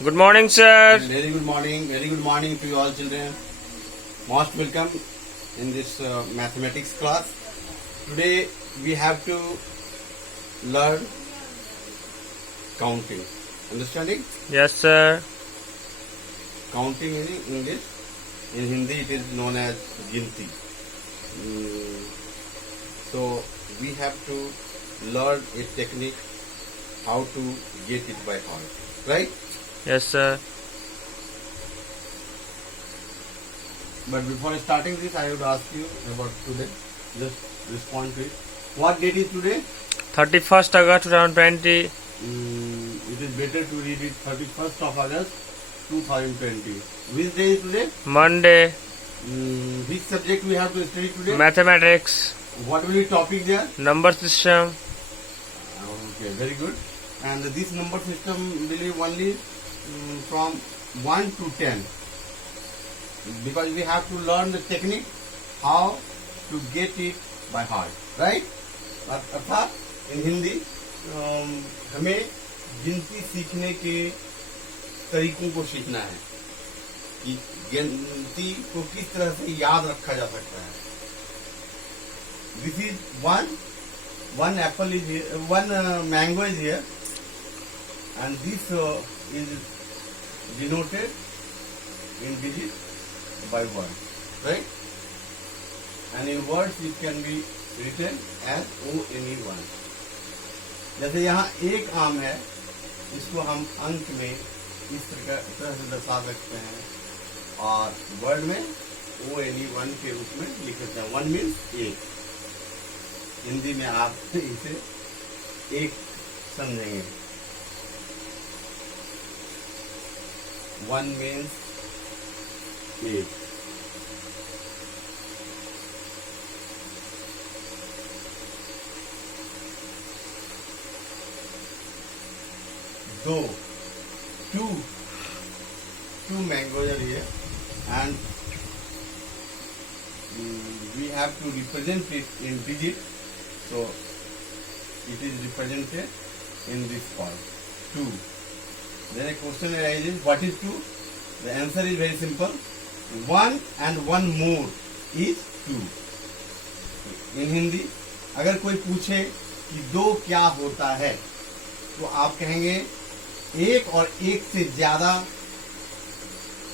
Good morning, sir. Very good morning. Very good morning to you all children. Most welcome in this mathematics class. Today we have to learn counting. Understanding? Yes, sir. Counting in English. In Hindi it is known as ginti. So we have to learn a technique how to get it by heart. Right? Yes, sir. But before starting this, I would ask you about today. Just respond to it. What date is today? 31st August 2020. It is better to read it 31st of August 2020. Which day is today? Monday. Which subject we have to study today? Mathematics. What will be topic there? Number system. Okay, very good. And this number system will be only from 1 to 10. Because we have to learn the technique how to get it by heart. Right? अर्थात इन हिंदी हमें गिनती सीखने के तरीकों को सीखना है कि गिनती को किस तरह से याद रखा जा सकता है. This is one apple is here, one mango is here, and this is denoted in digit by 1, right? And in words it can be written as ONE1. जैसे यहाँ एक आम है, इसको हम अंक में इस तरह से दर्शा सकते हैं और वर्ड में ONE1 के रूप में लिख सकते हैं. 1 मीन्स एक. हिंदी में आप इसे एक समझेंगे. 1 मीन्स एक. दो. Two mangoes are here, and we have to represent it in digit. So it is represented in this form, 2. Then a question arises, what is 2? The answer is very simple. 1 and 1 more is 2. In Hindi, अगर कोई पूछे कि 2 क्या होता है, तो आप कहेंगे एक और एक से ज्यादा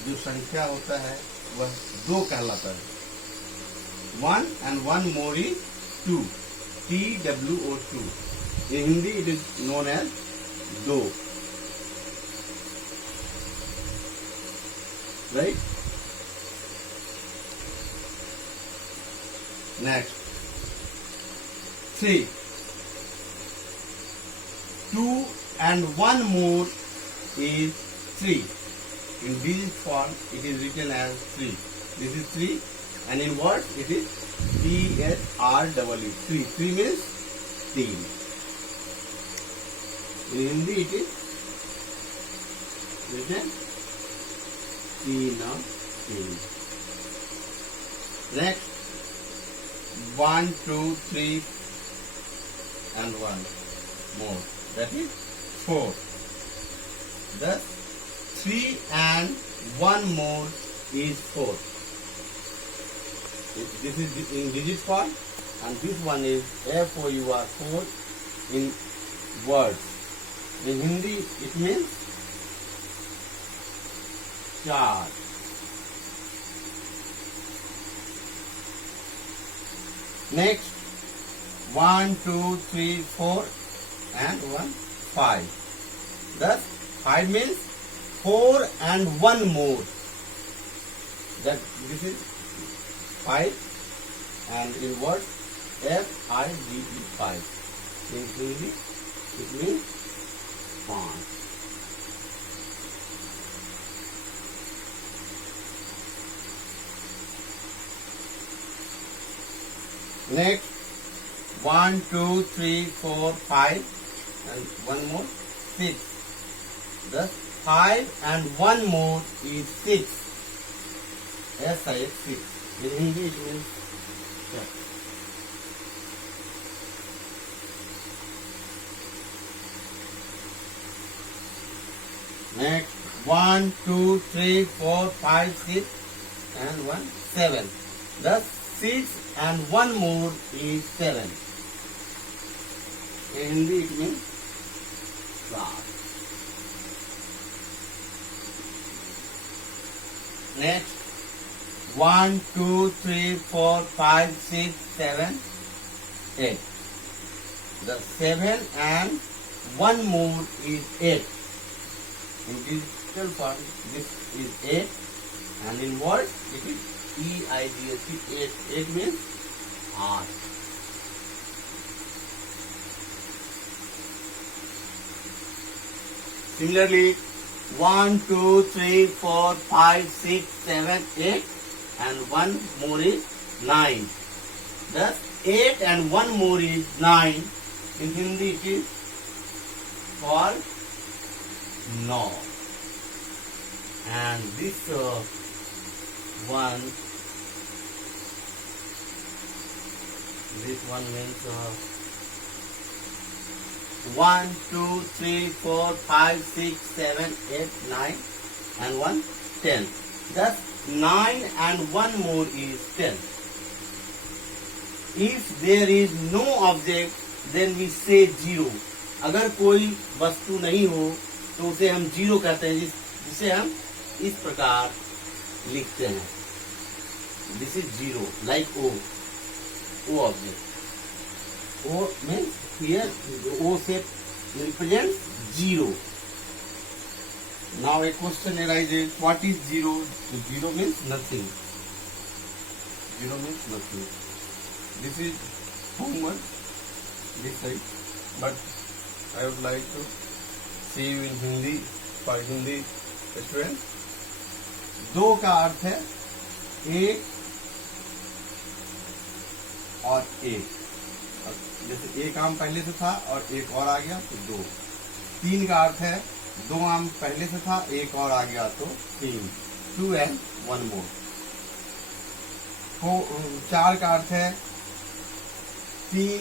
जो संख्या होता है वह 2 कहलाता है. 1 and 1 more is 2. TWO2. In Hindi it is known as do. Right? Next. 3. 2 and 1 more is 3. In digit form it is written as 3. This is 3, and in words it is THREE. 3 means 3. In Hindi it is written 3. Next, 1, 2, 3 and 1 more. That is 4. Thus 3 and 1 more is 4. This is in digit form, and this one is FOUR, 4 in words. In Hindi it means 4. Next, 1, 2, 3, 4 and 1, 5. Thus 5 means 4 and 1 more. That this is 5, and in words FIVE, 5. In Hindi it means 5. Next, 1, 2, 3, 4, 5 and 1 more, 6. Thus 5 and 1 more is 6. SIX, 6. In Hindi it means 6. Next, 1, 2, 3, 4, 5, 6, and 1, 7. Thus 6 and 1 more is 7. In Hindi it means 7. Next, 1, 2, 3, 4, 5, 6, 7, 8. The 7 and 1 more is 8. In digital form, this is 8, and in word it is EIGHT 8. 8 means 8. Similarly, 1, 2, 3, 4, 5, 6, 7, 8, and 1 more is 9. Thus 8 and 1 more is 9. In Hindi it is called 9. And this one means 1, 2, 3, 4, 5, 6, 7, 8, 9, and 1, 10. Thus 9 and 1 more is 10. If there is no object, then we say 0. अगर कोई वस्तु नहीं हो तो उसे हम 0 कहते हैं, जिसे हम इस प्रकार लिखते हैं. This is 0, like O object. O means here O shape represents 0. Now a question arises, what is 0? 0 means nothing. 0 means nothing. This is homework, this side, but I would like to see you in Hindi, for Hindi students. 2 का अर्थ है 1 और 1. जैसे 1 आम पहले से था और 1 और आ गया तो 2. 3 का अर्थ है 2 आम पहले से था, 1 और आ गया तो 3. 2 and 1 more. 4 का अर्थ है 3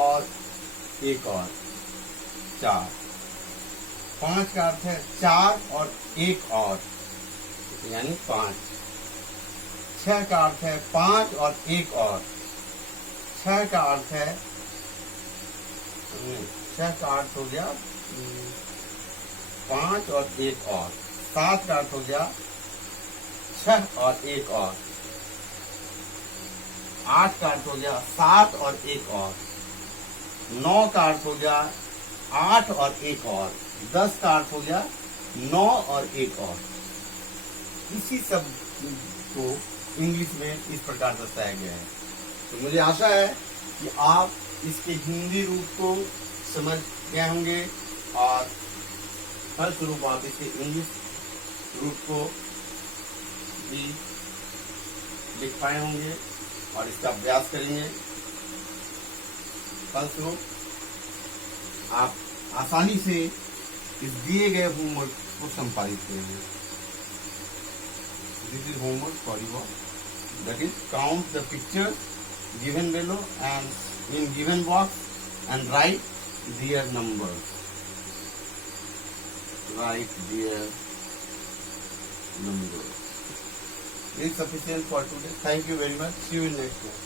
और 1 और 4. 5 का अर्थ है 4 और 1 और, यानी 5. 6 का अर्थ है 5 और 1 और. 6 का अर्थ है 6 का अर्थ हो गया 5 और 1 और. 7 का अर्थ हो गया 6 और 1 और. 8 का अर्थ हो गया 7 और 1 और. 9 का अर्थ हो गया 8 और 1 और. 10 का अर्थ हो गया 9 और 1 और. इसी सब को इंग्लिश में इस प्रकार दर्शाया गया है. तो मुझे आशा है कि आप इसके हिंदी रूप को समझ गए होंगे और फलस्वरूप आप इसके इंग्लिश रूप को भी लिख पाए होंगे और इसका अभ्यास करेंगे. फलस्वरूप आप आसानी से इस दिए गए होमवर्क को संपादित करेंगे. This is homework for you all. That is, count the pictures given below and in given box and write their numbers. Write their numbers. This is sufficient for today. Thank you very much. See you in next class.